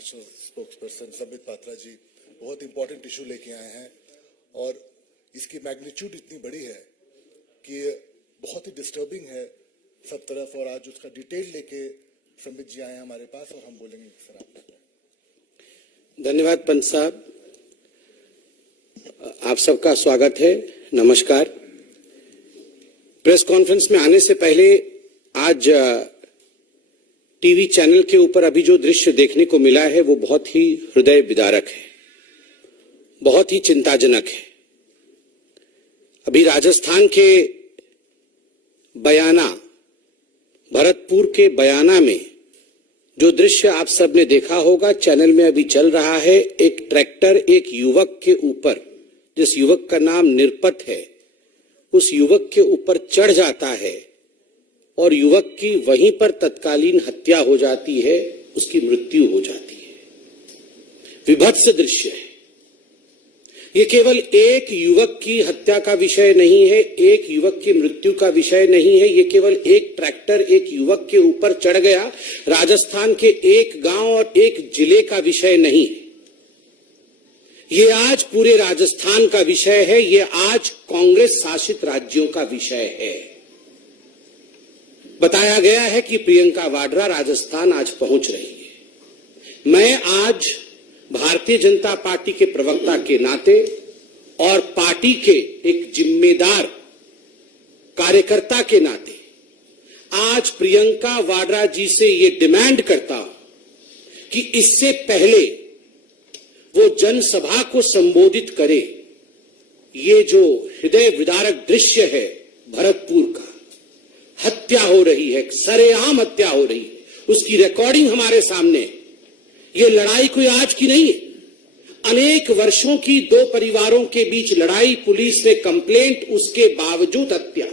National spokesperson Sambit Patra जी बहुत important issue लेके आए हैं और इसकी मैग्नीट्यूड इतनी बड़ी है कि बहुत ही डिस्टर्बिंग है सब तरफ। और आज उसका डिटेल लेके संबित जी आए हैं हमारे पास और हम बोलेंगे सर आप। धन्यवाद पंत साहब, आप सबका स्वागत है। नमस्कार। प्रेस कॉन्फ्रेंस में आने से पहले आज टीवी चैनल के ऊपर अभी जो दृश्य देखने को मिला है वो बहुत ही हृदय विदारक है, बहुत ही चिंताजनक है। अभी राजस्थान के बयाना, भरतपुर के बयाना में जो दृश्य आप सबने देखा होगा, चैनल में अभी चल रहा है। एक ट्रैक्टर एक युवक के ऊपर, जिस युवक का नाम निरपत है, उस युवक के ऊपर चढ़ जाता है और युवक की वहीं पर तत्कालीन हत्या हो जाती है, उसकी मृत्यु हो जाती है। विभत्स दृश्य है। ये केवल एक युवक की हत्या का विषय नहीं है, एक युवक की मृत्यु का विषय नहीं है। ये केवल एक ट्रैक्टर एक युवक के ऊपर चढ़ गया, राजस्थान के एक गांव और एक जिले का विषय नहीं है। ये आज पूरे राजस्थान का विषय है। ये आज कांग्रेस शासित राज्यों का विषय है। बताया गया है कि प्रियंका वाड्रा राजस्थान आज पहुंच रही है। मैं आज भारतीय जनता पार्टी के प्रवक्ता के नाते और पार्टी के एक जिम्मेदार कार्यकर्ता के नाते आज प्रियंका वाड्रा जी से ये डिमांड करता हूं कि इससे पहले वो जनसभा को संबोधित करे। ये जो हृदय विदारक दृश्य है भरतपुर का, हत्या हो रही है, सरेआम हत्या हो रही है, उसकी रिकॉर्डिंग हमारे सामने है। ये लड़ाई कोई आज की नहीं है, अनेक वर्षों की दो परिवारों के बीच लड़ाई, पुलिस ने कंप्लेंट, उसके बावजूद हत्या।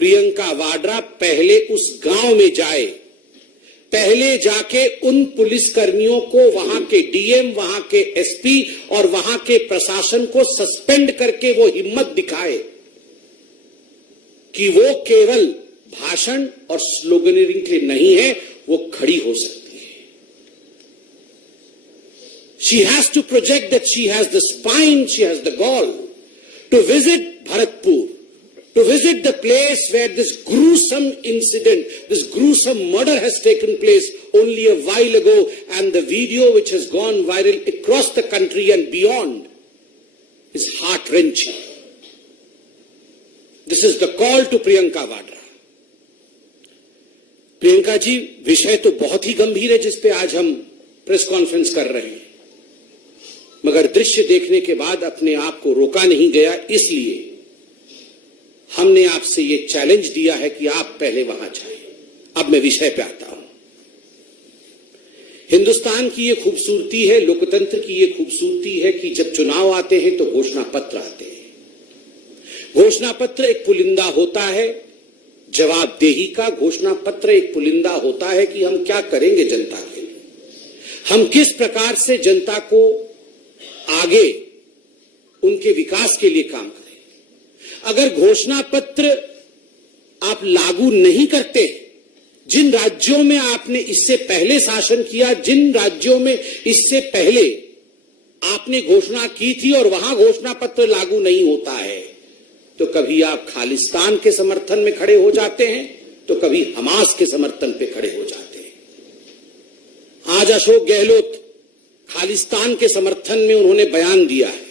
प्रियंका वाड्रा पहले उस गांव में जाए, पहले जाके उन पुलिस कर्मियों को, वहां के डीएम, वहां के एसपी और वहां के प्रशासन को सस्पेंड करके वो हिम्मत दिखाए कि वो केवल भाषण और स्लोगनिंग के लिए नहीं है, वो खड़ी हो सकती है। She has to project that she has the spine, she has the gall to visit Bharatpur, to visit the place where this gruesome incident, this gruesome murder has taken place only a while ago, and the video which has gone viral across the country and beyond is heart-wrenching. This is the call to Priyanka Vadra. Priyanka ji, विषय तो बहुत ही गंभीर है जिस पे आज हम press conference कर रहे हैं, मगर दृश्य देखने के बाद अपने आप को रोका नहीं गया। इसलिए हमने आपसे ये चैलेंज दिया है कि आप पहले वहां जाएं। अब मैं विषय पे आता हूं। हिंदुस्तान की ये खूबसूरती है, लोकतंत्र की ये खूबसूरती है कि जब चुनाव आते हैं तो घोषणा पत्र आते हैं। घोषणा पत्र एक पुलिंदा होता है जवाबदेही का। घोषणा पत्र एक पुलिंदा होता है कि हम क्या करेंगे जनता के लिए, हम किस प्रकार से जनता को आगे उनके विकास के लिए काम करें। अगर घोषणा पत्र आप लागू नहीं करते, जिन राज्यों में आपने इससे पहले शासन किया, जिन राज्यों में इससे पहले आपने घोषणा की थी और वहां घोषणा पत्र लागू नहीं होता है, तो कभी आप खालिस्तान के समर्थन में खड़े हो जाते हैं, तो कभी हमास के समर्थन पे खड़े हो जाते हैं। आज अशोक गहलोत खालिस्तान के समर्थन में उन्होंने बयान दिया है।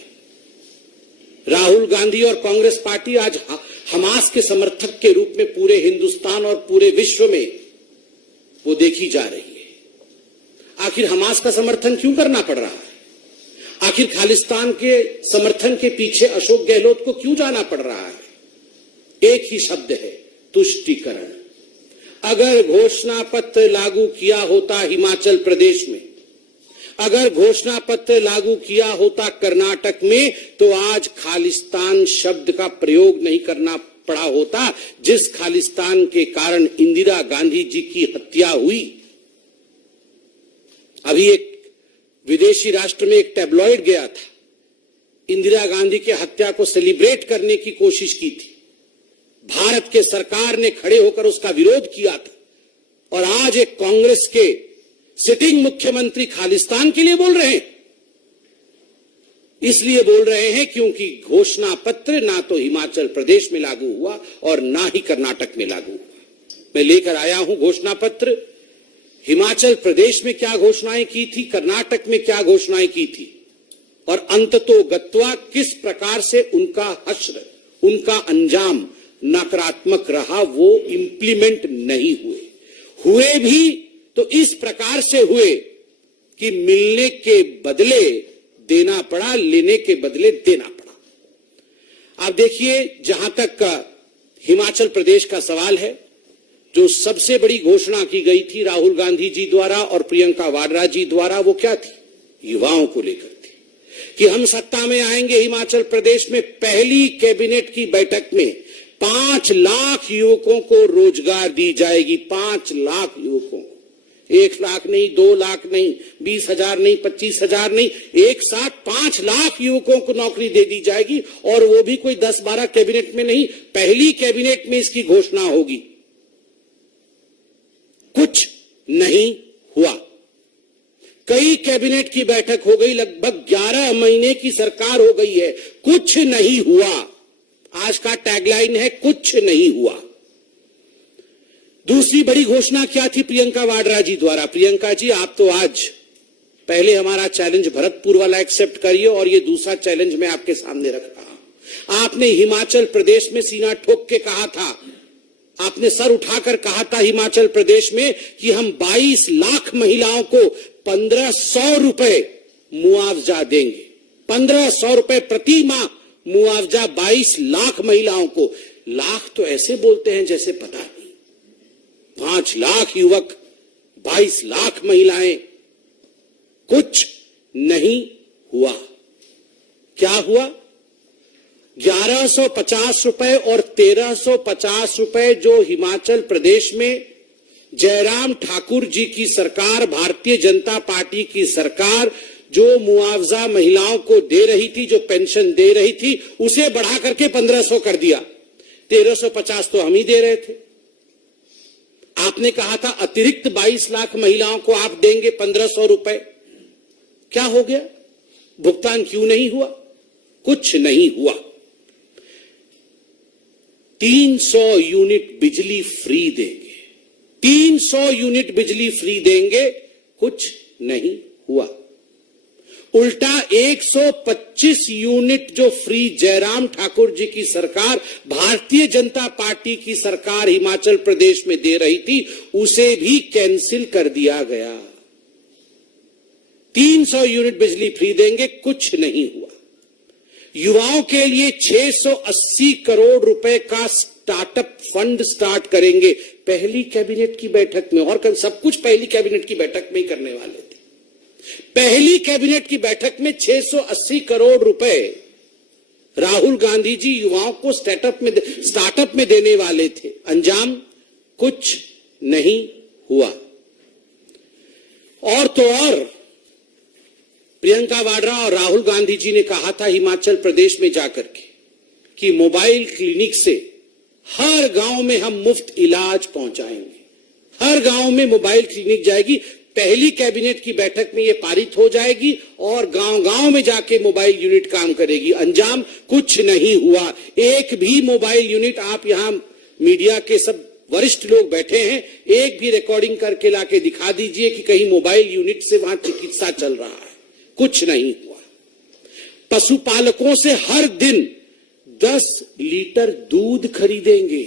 राहुल गांधी और कांग्रेस पार्टी आज हमास के समर्थक के रूप में पूरे हिंदुस्तान और पूरे विश्व में वो देखी जा रही है। आखिर हमास का समर्थन क्यों करना पड़ रहा है? आखिर खालिस्तान के समर्थन के पीछे अशोक गहलोत को क्यों जाना पड़ रहा है? एक ही शब्द है, तुष्टीकरण। अगर घोषणा पत्र लागू किया होता हिमाचल प्रदेश में, अगर घोषणा पत्र लागू किया होता कर्नाटक में, तो आज खालिस्तान शब्द का प्रयोग नहीं करना पड़ा होता, जिस खालिस्तान के कारण इंदिरा गांधी जी की हत्या हुई। अभी एक विदेशी राष्ट्र में एक टैब्लॉइड गया था, इंदिरा गांधी की हत्या को सेलिब्रेट करने की कोशिश की थी। भारत के सरकार ने खड़े होकर उसका विरोध किया था और आज एक कांग्रेस के सिटिंग मुख्यमंत्री खालिस्तान के लिए बोल रहे हैं। इसलिए बोल रहे हैं क्योंकि घोषणा पत्र ना तो हिमाचल प्रदेश में लागू हुआ और ना ही कर्नाटक में लागू हुआ। मैं लेकर आया हूं घोषणा पत्र। हिमाचल प्रदेश में क्या घोषणाएं की थी, कर्नाटक में क्या घोषणाएं की थी, और अंततोगत्वा किस प्रकार से उनका हश्र, उनका अंजाम नकारात्मक रहा, वो इंप्लीमेंट नहीं हुए भी तो इस प्रकार से हुए कि मिलने के बदले देना पड़ा, लेने के बदले देना पड़ा। आप देखिए, जहां तक हिमाचल प्रदेश का सवाल है, जो सबसे बड़ी घोषणा की गई थी राहुल गांधी जी द्वारा और प्रियंका वाड्रा जी द्वारा, वो क्या थी? युवाओं को लेकर थी कि हम सत्ता में आएंगे। हिमाचल प्रदेश में पहली कैबिनेट की बैठक में 5 लाख युवकों को रोजगार दी जाएगी। 5 लाख युवकों को, 1 लाख नहीं, 2 लाख नहीं, 20,000 नहीं, 25,000 नहीं, एक साथ 5 लाख युवकों को नौकरी दे दी जाएगी। और वो भी कोई 10-12 कैबिनेट में नहीं, पहली कैबिनेट में इसकी घोषणा होगी। कुछ नहीं हुआ। कई कैबिनेट की बैठक हो गई, लगभग 11 महीने की सरकार हो गई है, कुछ नहीं हुआ। आज का टैगलाइन है, कुछ नहीं हुआ। दूसरी बड़ी घोषणा क्या थी प्रियंका वाड्रा जी द्वारा? प्रियंका जी, आप तो आज पहले हमारा चैलेंज भरतपुर वाला एक्सेप्ट करिए और ये दूसरा चैलेंज मैं आपके सामने रख रहा हूं। आपने हिमाचल प्रदेश में सीना ठोक के कहा था, आपने सर उठाकर कहा था हिमाचल प्रदेश में कि हम 22 लाख महिलाओं को 1,500 रुपए मुआवजा देंगे। 1,500 रुपए प्रति माह मुआवजा 22 लाख महिलाओं को। लाख तो ऐसे बोलते हैं जैसे पता नहीं। 5 लाख युवक, 22 लाख महिलाएं, कुछ नहीं हुआ। क्या हुआ? 1150 रुपए और 1350 रुपए जो हिमाचल प्रदेश में जयराम ठाकुर जी की सरकार, भारतीय जनता पार्टी की सरकार जो मुआवजा महिलाओं को दे रही थी, जो पेंशन दे रही थी, उसे बढ़ा करके 1,500 कर दिया। 1350 तो हम ही दे रहे थे। आपने कहा था अतिरिक्त 22 लाख महिलाओं को आप देंगे 1,500 रुपए। क्या हो गया? भुगतान क्यों नहीं हुआ? कुछ नहीं हुआ। 300 यूनिट बिजली फ्री देंगे, 300 यूनिट बिजली फ्री देंगे, कुछ नहीं हुआ। उल्टा 125 यूनिट जो फ्री जयराम ठाकुर जी की सरकार, भारतीय जनता पार्टी की सरकार हिमाचल प्रदेश में दे रही थी, उसे भी कैंसिल कर दिया गया। 300 यूनिट बिजली फ्री देंगे, कुछ नहीं हुआ। युवाओं के लिए 680 करोड़ रुपए का स्टार्टअप फंड स्टार्ट करेंगे पहली कैबिनेट की बैठक में। और सब कुछ पहली कैबिनेट की बैठक में ही करने वाले थे। पहली कैबिनेट की बैठक में 680 करोड़ रुपए राहुल गांधी जी युवाओं को स्टार्टअप में देने वाले थे। अंजाम कुछ नहीं हुआ। और तो और प्रियंका वाड्रा और राहुल गांधी जी ने कहा था हिमाचल प्रदेश में जाकर के कि मोबाइल क्लिनिक से हर गांव में हम मुफ्त इलाज पहुंचाएंगे। हर गांव में मोबाइल क्लिनिक जाएगी। पहली कैबिनेट की बैठक में यह पारित हो जाएगी और गांव-गांव में जाके मोबाइल यूनिट काम करेगी। अंजाम कुछ नहीं हुआ। एक भी मोबाइल यूनिट, आप यहां मीडिया के सब वरिष्ठ लोग बैठे हैं, एक भी रिकॉर्डिंग करके लाके दिखा दीजिए कि कहीं मोबाइल यूनिट से वहां चिकित्सा चल रहा है। कुछ नहीं हुआ। पशुपालकों से हर दिन 10 लीटर दूध खरीदेंगे,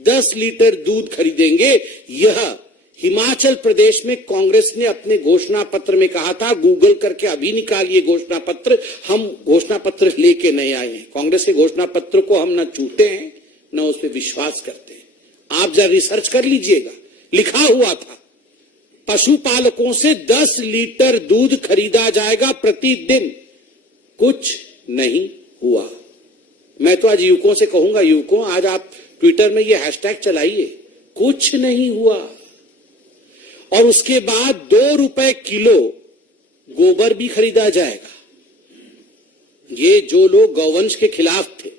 10 लीटर दूध खरीदेंगे। यह हिमाचल प्रदेश में कांग्रेस ने अपने घोषणा पत्र में कहा था। गूगल करके अभी निकालिए घोषणा पत्र। हम घोषणा पत्र लेके नहीं आए हैं। कांग्रेस के घोषणा पत्र को हम न छूते हैं न उस पर विश्वास करते हैं। आप जरा रिसर्च कर लीजिएगा, लिखा हुआ था पशुपालकों से 10 लीटर दूध खरीदा जाएगा प्रतिदिन। कुछ नहीं हुआ। मैं तो आज युवकों से कहूंगा, युवकों आज आप ट्विटर में ये हैशटैग चलाइए, कुछ नहीं हुआ। और उसके बाद 2 रुपए किलो गोबर भी खरीदा जाएगा। ये जो लोग गौवंश के खिलाफ थे,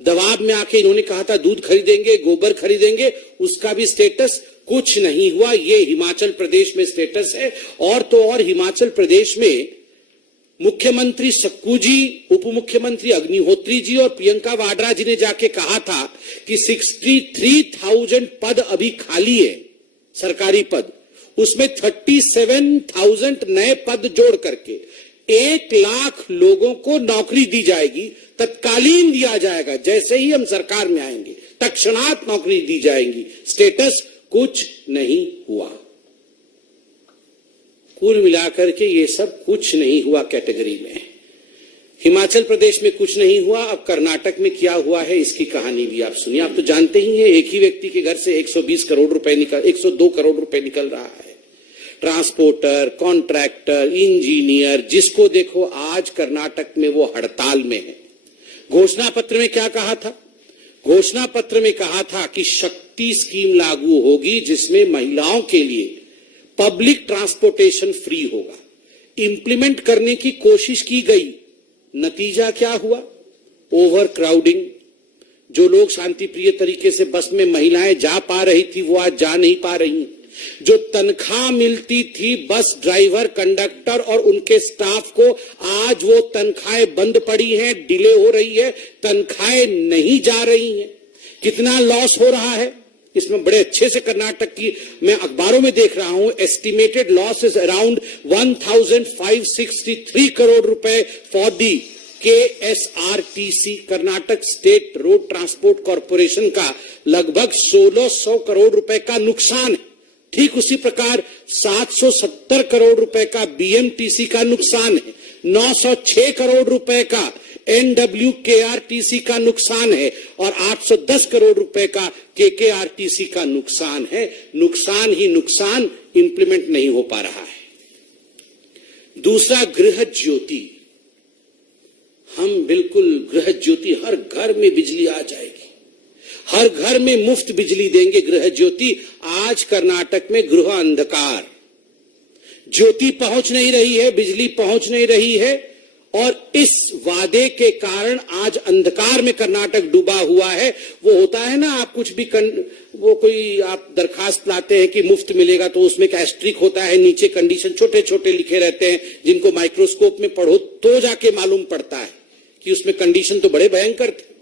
दबाव में आके इन्होंने कहा था दूध खरीदेंगे, गोबर खरीदेंगे, उसका भी स्टेटस कुछ नहीं हुआ। ये हिमाचल प्रदेश में स्टेटस है। और तो और हिमाचल प्रदेश में मुख्यमंत्री सक्कू जी, उप मुख्यमंत्री अग्निहोत्री जी और प्रियंका वाड्रा जी ने जाके कहा था कि 63,000 पद अभी खाली है, सरकारी पद, उसमें 37,000 नए पद जोड़ करके 1 लाख लोगों को नौकरी दी जाएगी, तत्कालीन दिया जाएगा। जैसे ही हम सरकार में आएंगे तत्क्षणात नौकरी दी जाएगी। स्टेटस कुछ नहीं हुआ। कुल मिलाकर के ये सब कुछ नहीं हुआ कैटेगरी में। हिमाचल प्रदेश में कुछ नहीं हुआ। अब कर्नाटक में क्या हुआ है इसकी कहानी भी आप सुनिए। आप तो जानते ही हैं, एक ही व्यक्ति के घर से 120 करोड़ रुपए 102 करोड़ रुपए निकल रहा है। ट्रांसपोर्टर, कॉन्ट्रैक्टर, इंजीनियर, जिसको देखो आज कर्नाटक में वो हड़ताल में है। घोषणा पत्र में क्या कहा था? घोषणा पत्र में कहा था कि शक्ति स्कीम लागू होगी, जिसमें महिलाओं के लिए पब्लिक ट्रांसपोर्टेशन फ्री होगा। इंप्लीमेंट करने की कोशिश की गई, नतीजा क्या हुआ? Over crowding. जो लोग शांति प्रिय तरीके से बस में महिलाएं जा पा रही थी वो आज जा नहीं पा रही। जो तनख्वाह मिलती थी बस ड्राइवर, कंडक्टर और उनके स्टाफ को, आज वो तनख्वाहें बंद पड़ी हैं, डिले हो रही है, तनख्वाहें नहीं जा रही हैं। कितना लॉस हो रहा है इसमें बड़े अच्छे से कर्नाटक की मैं अखबारों में देख रहा हूं। Estimated loss is around 1,563 crore रुपए for the KSRTC, Karnataka state road transport corporation का लगभग 1,600 करोड़ रुपए का नुकसान है। ठीक उसी प्रकार 770 करोड़ रुपए का BMTC का नुकसान है। 906 करोड़ रुपए का NWKRTC का नुकसान है और 810 करोड़ रुपए का KKRTC का नुकसान है। नुकसान ही नुकसान, इंप्लीमेंट नहीं हो पा रहा है। दूसरा, गृह ज्योति। हम बिल्कुल गृह ज्योति, हर घर में बिजली आ जाएगी, हर घर में मुफ्त बिजली देंगे गृह ज्योति। आज कर्नाटक में गृह अंधकार, ज्योति पहुंच नहीं रही है, बिजली पहुंच नहीं रही है और इस वादे के कारण आज अंधकार में कर्नाटक डूबा हुआ है। वो होता है ना, आप कुछ भी वो कोई आप दरखास्त लाते हैं कि मुफ्त मिलेगा तो उसमें एक एस्ट्रिक होता है, नीचे कंडीशन छोटे छोटे लिखे रहते हैं, जिनको माइक्रोस्कोप में पढ़ो तो जाके मालूम पड़ता है कि उसमें कंडीशन तो बड़े भयंकर थे।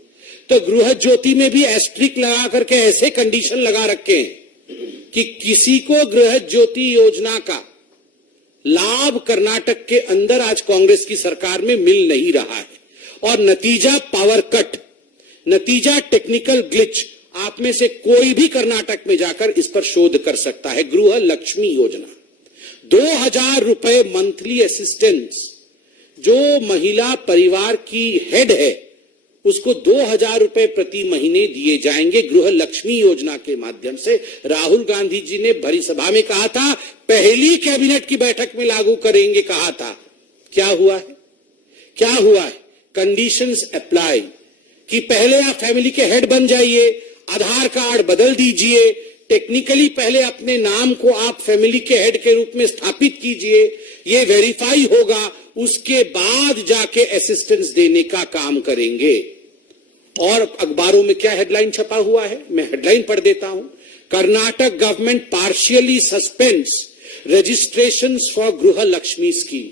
तो गृह ज्योति में भी एस्ट्रिक लगा करके ऐसे कंडीशन लगा रखे हैं कि किसी को गृह ज्योति योजना का लाभ कर्नाटक के अंदर आज कांग्रेस की सरकार में मिल नहीं रहा है। और नतीजा पावर कट, नतीजा टेक्निकल ग्लिच। आप में से कोई भी कर्नाटक में जाकर इस पर शोध कर सकता है। गृह लक्ष्मी योजना, 2,000 रुपए मंथली असिस्टेंस। जो महिला परिवार की हेड है उसको 2,000 रुपए प्रति महीने दिए जाएंगे गृह लक्ष्मी योजना के माध्यम से। राहुल गांधी जी ने भरी सभा में कहा था, पहली कैबिनेट की बैठक में लागू करेंगे कहा था। क्या हुआ है? क्या हुआ है? कंडीशंस अप्लाई कि पहले आप फैमिली के हेड बन जाइए, आधार कार्ड बदल दीजिए, टेक्निकली पहले अपने नाम को आप फैमिली के हेड के रूप में स्थापित कीजिए, ये वेरीफाई होगा, उसके बाद जाके असिस्टेंस देने का काम करेंगे। और अखबारों में क्या हेडलाइन छपा हुआ है, मैं हेडलाइन पढ़ देता हूं। Karnataka government partially suspends registrations for गृह लक्ष्मी स्कीम।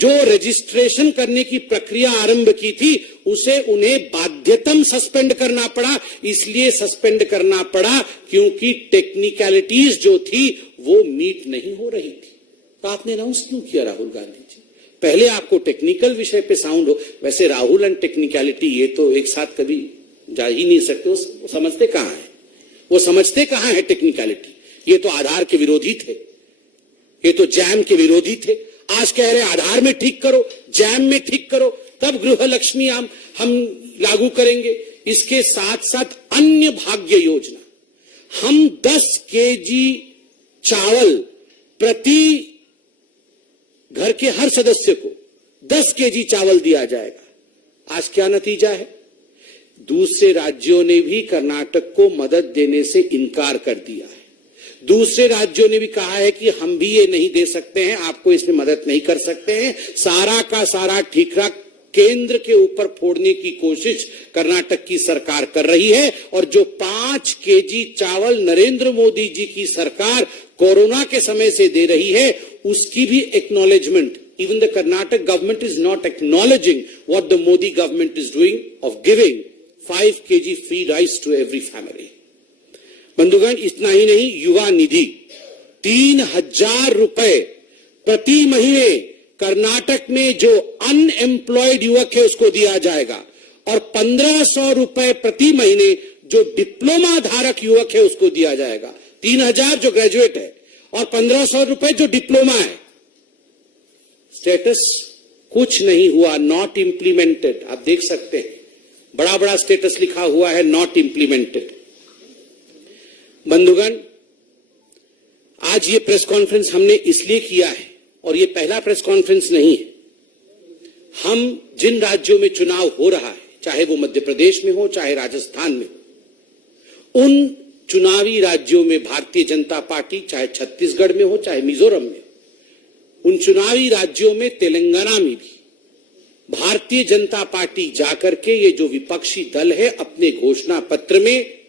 जो रजिस्ट्रेशन करने की प्रक्रिया आरंभ की थी उसे उन्हें बाध्यतम सस्पेंड करना पड़ा। इसलिए सस्पेंड करना पड़ा क्योंकि टेक्निकलिटीज जो थी वो मीट नहीं हो रही थी। तो आपने अनाउंस क्यों किया राहुल गांधी जी? पहले आपको टेक्निकल विषय पे साउंड हो। वैसे राहुल एंड टेक्निकलिटी ये तो एक साथ कभी जा ही नहीं सकते। वो समझते कहां है? वो समझते कहां है टेक्निकलिटी? ये तो आधार के विरोधी थे, ये तो जैम के विरोधी थे। आज कह रहे आधार में ठीक करो, जैम में ठीक करो, तब गृह लक्ष्मी हम लागू करेंगे। इसके साथ साथ अन्य भाग्य योजना, हम 10 केजी चावल प्रति घर के हर सदस्य को 10 केजी चावल दिया जाएगा। आज क्या नतीजा है? दूसरे राज्यों ने भी कर्नाटक को मदद देने से इनकार कर दिया है। दूसरे राज्यों ने भी कहा है कि हम भी ये नहीं दे सकते हैं, आपको इसमें मदद नहीं कर सकते हैं। सारा का सारा ठीकरा केंद्र के ऊपर फोड़ने की कोशिश कर्नाटक की सरकार कर रही है। और जो 5 केजी चावल नरेंद्र मोदी जी की सरकार कोरोना के समय से दे रही है, उसकी भी acknowledgement, even the Karnataka government is not acknowledging what the Modi government is doing of giving 5 kg free rice to every family. बंधुगण, इतना ही नहीं, युवा निधि 3,000 रुपए प्रति महीने कर्नाटक में जो अनएम्प्लॉयड युवक है उसको दिया जाएगा, और 1,500 रुपए प्रति महीने जो डिप्लोमा धारक युवक है उसको दिया जाएगा। 3,000 जो ग्रेजुएट है और 1,500 रुपए जो डिप्लोमा है। स्टेटस कुछ नहीं हुआ, नॉट इंप्लीमेंटेड। आप देख सकते हैं, बड़ा बड़ा स्टेटस लिखा हुआ है, नॉट इंप्लीमेंटेड। बंधुगण, आज ये प्रेस कॉन्फ्रेंस हमने इसलिए किया है, और ये पहला प्रेस कॉन्फ्रेंस नहीं है। हम जिन राज्यों में चुनाव हो रहा है, चाहे वो मध्य प्रदेश में हो, चाहे राजस्थान में हो, उन चुनावी राज्यों में भारतीय जनता पार्टी, चाहे छत्तीसगढ़ में हो, चाहे मिजोरम में, उन चुनावी राज्यों में, तेलंगाना में भी भारतीय जनता पार्टी जाकर के ये जो विपक्षी दल है अपने घोषणा पत्र में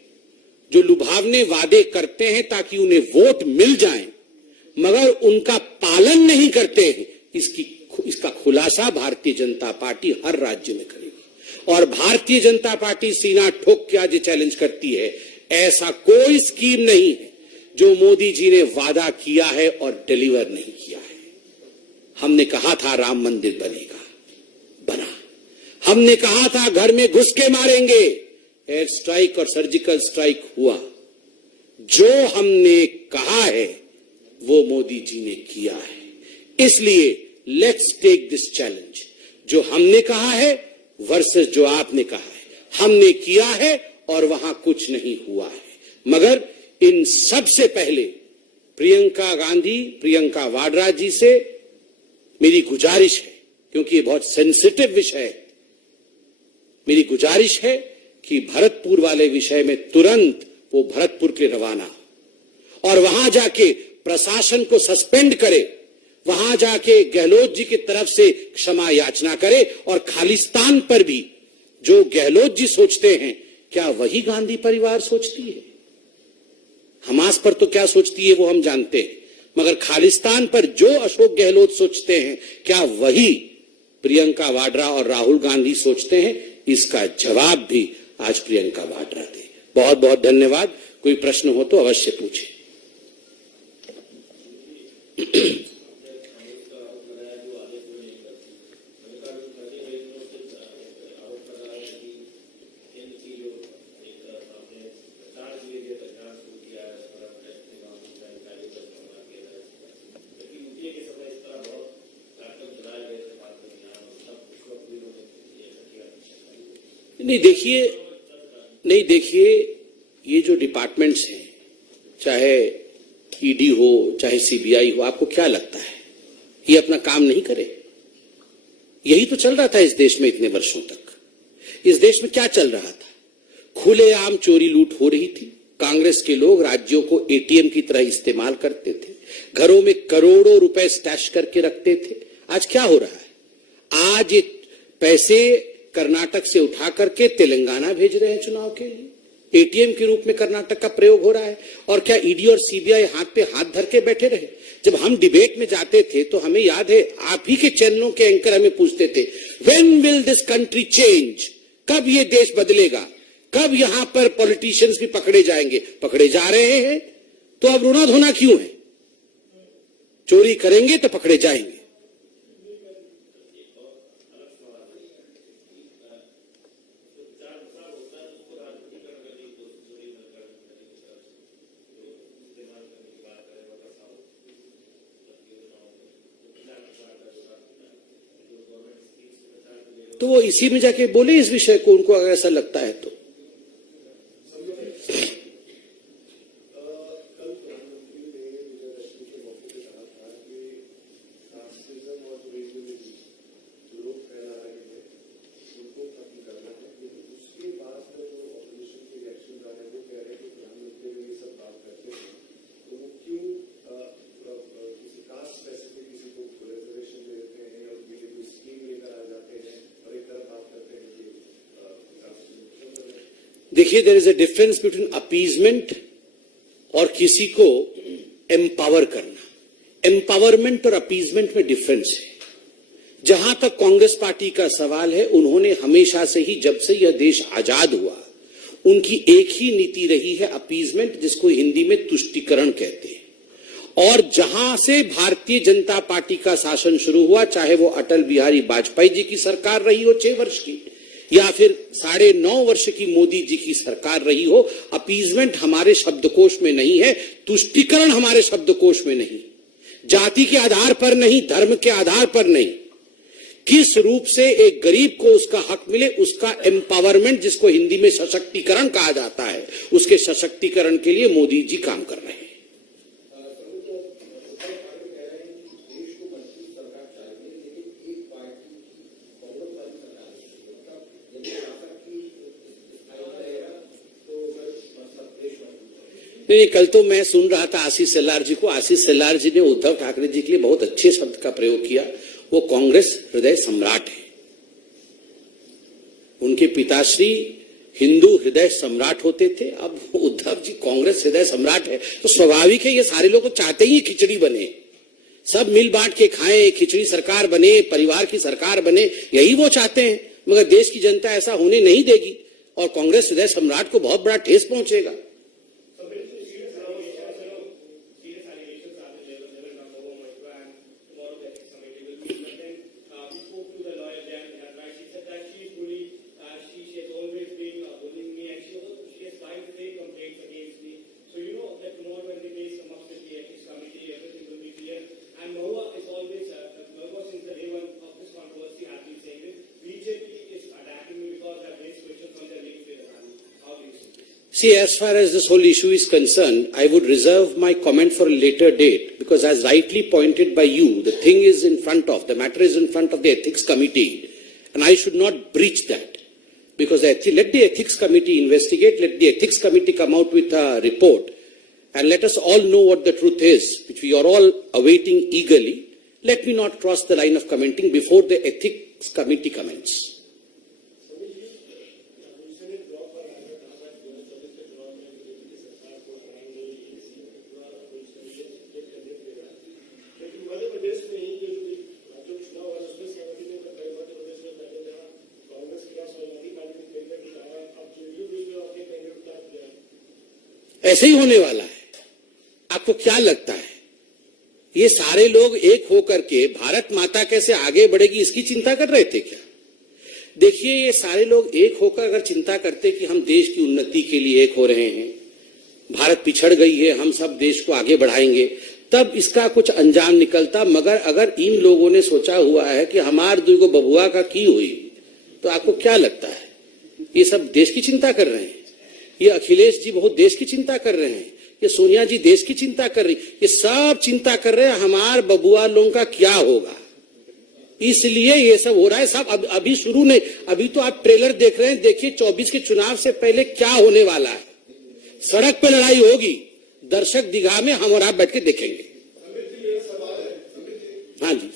जो लुभावने वादे करते हैं ताकि उन्हें वोट मिल जाए, मगर उनका पालन नहीं करते हैं, इसका खुलासा भारतीय जनता पार्टी हर राज्य में करेगी। और भारतीय जनता पार्टी सीना ठोक के आज ये चैलेंज करती है, ऐसा कोई स्कीम नहीं है जो मोदी जी ने वादा किया है और डिलीवर नहीं किया है। हमने कहा था राम मंदिर बनेगा, बना। हमने कहा था घर में घुस के मारेंगे, एयर स्ट्राइक और सर्जिकल स्ट्राइक हुआ। जो हमने कहा है वो मोदी जी ने किया है। इसलिए लेट्स टेक दिस चैलेंज। जो हमने कहा है वर्सेस जो आपने कहा है, हमने किया है और वहां कुछ नहीं हुआ है। मगर इन सबसे पहले प्रियंका गांधी, प्रियंका वाड्रा जी से मेरी गुजारिश है, क्योंकि ये बहुत सेंसिटिव विषय है, मेरी गुजारिश है कि भरतपुर वाले विषय में तुरंत वो भरतपुर के रवाना हो और वहां जाके प्रशासन को सस्पेंड करे, वहां जाके गहलोत जी की तरफ से क्षमा याचना करे। और खालिस्तान पर भी जो गहलोत जी सोचते हैं, क्या वही गांधी परिवार सोचती है? हमास पर तो क्या सोचती है वो हम जानते हैं, मगर खालिस्तान पर जो अशोक गहलोत सोचते हैं, क्या वही प्रियंका वाड्रा और राहुल गांधी सोचते हैं? इसका जवाब भी आज प्रियंका वाड्रा दे। बहुत बहुत धन्यवाद। कोई प्रश्न हो तो अवश्य पूछे। नहीं देखिए, ये जो डिपार्टमेंट्स हैं, चाहे ईडी हो, चाहे सीबीआई हो, आपको क्या लगता है ये अपना काम नहीं करे? यही तो चल रहा था इस देश में इतने वर्षों तक। इस देश में क्या चल रहा था? खुलेआम चोरी लूट हो रही थी। कांग्रेस के लोग राज्यों को एटीएम की तरह इस्तेमाल करते थे, घरों में करोड़ों रुपए स्टैश करके रखते थे। आज क्या हो रहा है? आज ये पैसे कर्नाटक से उठा करके तेलंगाना भेज रहे हैं चुनाव के लिए। एटीएम के रूप में कर्नाटक का प्रयोग हो रहा है। और क्या ईडी और सीबीआई हाथ पे हाथ धर के बैठे रहे? जब हम डिबेट में जाते थे तो हमें याद है, आप ही के चैनलों के एंकर हमें पूछते थे, when will this country change? कब ये देश बदलेगा? कब यहां पर पॉलिटिशियंस भी पकड़े जाएंगे? पकड़े जा रहे हैं, तो अब रोना धोना क्यों है? चोरी करेंगे तो पकड़े जाएंगे। तो वो इसी में जाके बोले इस विषय को, उनको अगर ऐसा लगता है तो। देखिए, there is a difference between appeasement और किसी को एम्पावर करना। एम्पावरमेंट और अपीजमेंट में डिफरेंस है। जहां तक कांग्रेस पार्टी का सवाल है, उन्होंने हमेशा से ही, जब से यह देश आजाद हुआ, उनकी एक ही नीति रही है, अपीजमेंट, जिसको हिंदी में तुष्टीकरण कहते हैं। और जहां से भारतीय जनता पार्टी का शासन शुरू हुआ, चाहे वो अटल बिहारी वाजपेयी जी की सरकार रही हो 6 वर्ष की, या फिर 9.5 वर्ष की मोदी जी की सरकार रही हो, अपीजमेंट हमारे शब्दकोश में नहीं है, तुष्टीकरण हमारे शब्दकोश में नहीं, जाति के आधार पर नहीं, धर्म के आधार पर नहीं, किस रूप से एक गरीब को उसका हक मिले, उसका एम्पावरमेंट, जिसको हिंदी में सशक्तिकरण कहा जाता है, उसके सशक्तिकरण के लिए मोदी जी काम कर रहे हैं। नहीं, कल तो मैं सुन रहा था आशीष सेल्लार जी को। आशीष सेल्लार जी ने उद्धव ठाकरे जी के लिए बहुत अच्छे शब्द का प्रयोग किया। वो कांग्रेस हृदय सम्राट है। उनके पिताश्री हिंदू हृदय सम्राट होते थे, अब उद्धव जी कांग्रेस हृदय सम्राट है। तो स्वाभाविक है, ये सारे लोग चाहते ही खिचड़ी बने, सब मिल बांट के खाएं, खिचड़ी सरकार बने, परिवार की सरकार बने, यही वो चाहते हैं। मगर देश की जनता ऐसा होने नहीं देगी और कांग्रेस हृदय सम्राट को बहुत बड़ा ठेस पहुंचेगा। See, as far as this whole issue is concerned, I would reserve my comment for a later date, because as rightly pointed by you, the thing is in front of, the matter is in front of the ethics committee, and I should not breach that. Because let the ethics committee investigate, let the ethics committee come out with a report, and let us all know what the truth is, which we are all awaiting eagerly. Let me not cross the line of commenting before the ethics committee comments. ऐसे ही होने वाला है। आपको क्या लगता है, ये सारे लोग एक होकर के भारत माता कैसे आगे बढ़ेगी इसकी चिंता कर रहे थे क्या? देखिए, ये सारे लोग एक होकर अगर चिंता करते कि हम देश की उन्नति के लिए एक हो रहे हैं, भारत पिछड़ गई है, हम सब देश को आगे बढ़ाएंगे, तब इसका कुछ अंजाम निकलता। मगर अगर इन लोगों ने सोचा हुआ है कि हमार दुगो बबुआ का की हुई, तो आपको क्या लगता है ये सब देश की चिंता कर रहे हैं? ये अखिलेश जी बहुत देश की चिंता कर रहे हैं, ये सोनिया जी देश की चिंता कर रही, ये सब चिंता कर रहे हैं हमार बबुआ लोगों का क्या होगा। इसलिए ये सब हो रहा है। सब अभी शुरू नहीं, अभी तो आप ट्रेलर देख रहे हैं। देखिए 24 के चुनाव से पहले क्या होने वाला है। सड़क पे लड़ाई होगी, दर्शक दीघा में हम और आप बैठ के देखेंगे। हाँ जी,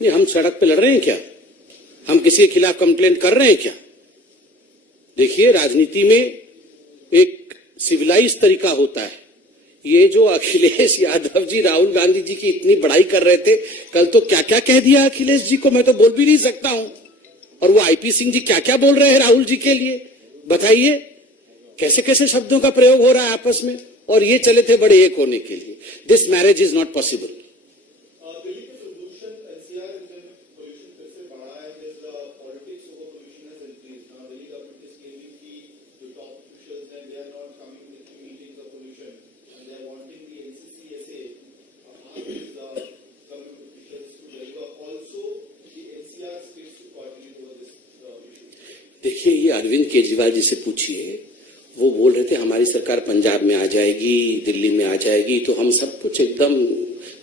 नहीं, हम सड़क पे लड़ रहे हैं क्या? हम किसी के खिलाफ कंप्लेंट कर रहे हैं क्या? देखिए, राजनीति में एक सिविलाइज तरीका होता है। ये जो अखिलेश यादव जी राहुल गांधी जी की इतनी बड़ाई कर रहे थे, कल तो क्या क्या कह दिया अखिलेश जी को, मैं तो बोल भी नहीं सकता हूं। और वो आईपी सिंह जी क्या क्या बोल रहे हैं राहुल जी के लिए, बताइए कैसे कैसे शब्दों का प्रयोग हो रहा है आपस में। और ये चले थे बड़े एक होने के लिए। This marriage is not possible. देखिए, ये अरविंद केजरीवाल जी से पूछिए, वो बोल रहे थे हमारी सरकार पंजाब में आ जाएगी, दिल्ली में आ जाएगी, तो हम सब कुछ एकदम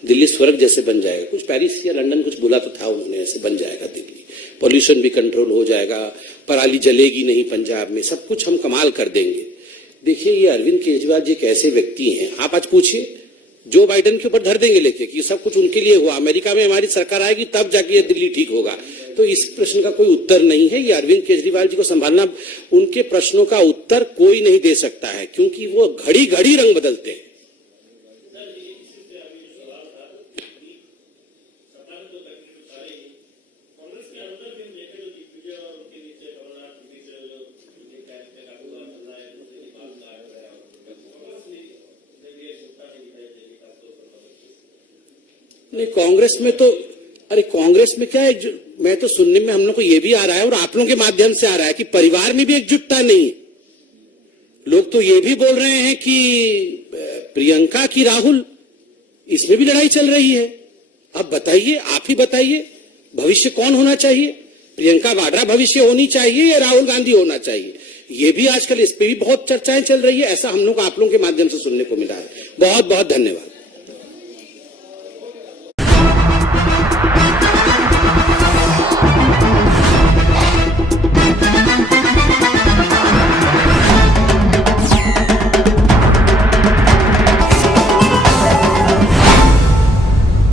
दिल्ली स्वर्ग जैसे बन जाएगा। कुछ पेरिस या लंदन कुछ बोला तो था उन्होंने, ऐसे बन जाएगा दिल्ली, पॉल्यूशन भी कंट्रोल हो जाएगा, पराली जलेगी नहीं पंजाब में, सब कुछ हम कमाल कर देंगे। देखिए, ये अरविंद केजरीवाल जी एक ऐसे व्यक्ति हैं, आप आज पूछिए जो बाइडेन के ऊपर धर देंगे लेके कि सब कुछ उनके लिए हुआ, अमेरिका में हमारी सरकार आएगी तब जाके ये दिल्ली ठीक होगा। तो इस प्रश्न का कोई उत्तर नहीं है। ये अरविंद केजरीवाल जी को संभालना, उनके प्रश्नों का उत्तर कोई नहीं दे सकता है, क्योंकि वो घड़ी घड़ी रंग बदलते हैं। नहीं, कांग्रेस में तो, अरे कांग्रेस में क्या है, मैं तो सुनने में हम लोग को ये भी आ रहा है और आप लोगों के माध्यम से आ रहा है कि परिवार में भी एकजुटता नहीं है। लोग तो ये भी बोल रहे हैं कि प्रियंका की राहुल, इसमें भी लड़ाई चल रही है। अब बताइए, आप ही बताइए, भविष्य कौन होना चाहिए? प्रियंका वाड्रा भविष्य होनी चाहिए या राहुल गांधी होना चाहिए? ये भी आजकल इस पे भी बहुत चर्चाएं चल रही है। ऐसा हम लोग आप लोगों के माध्यम से सुनने को मिला है। बहुत बहुत धन्यवाद।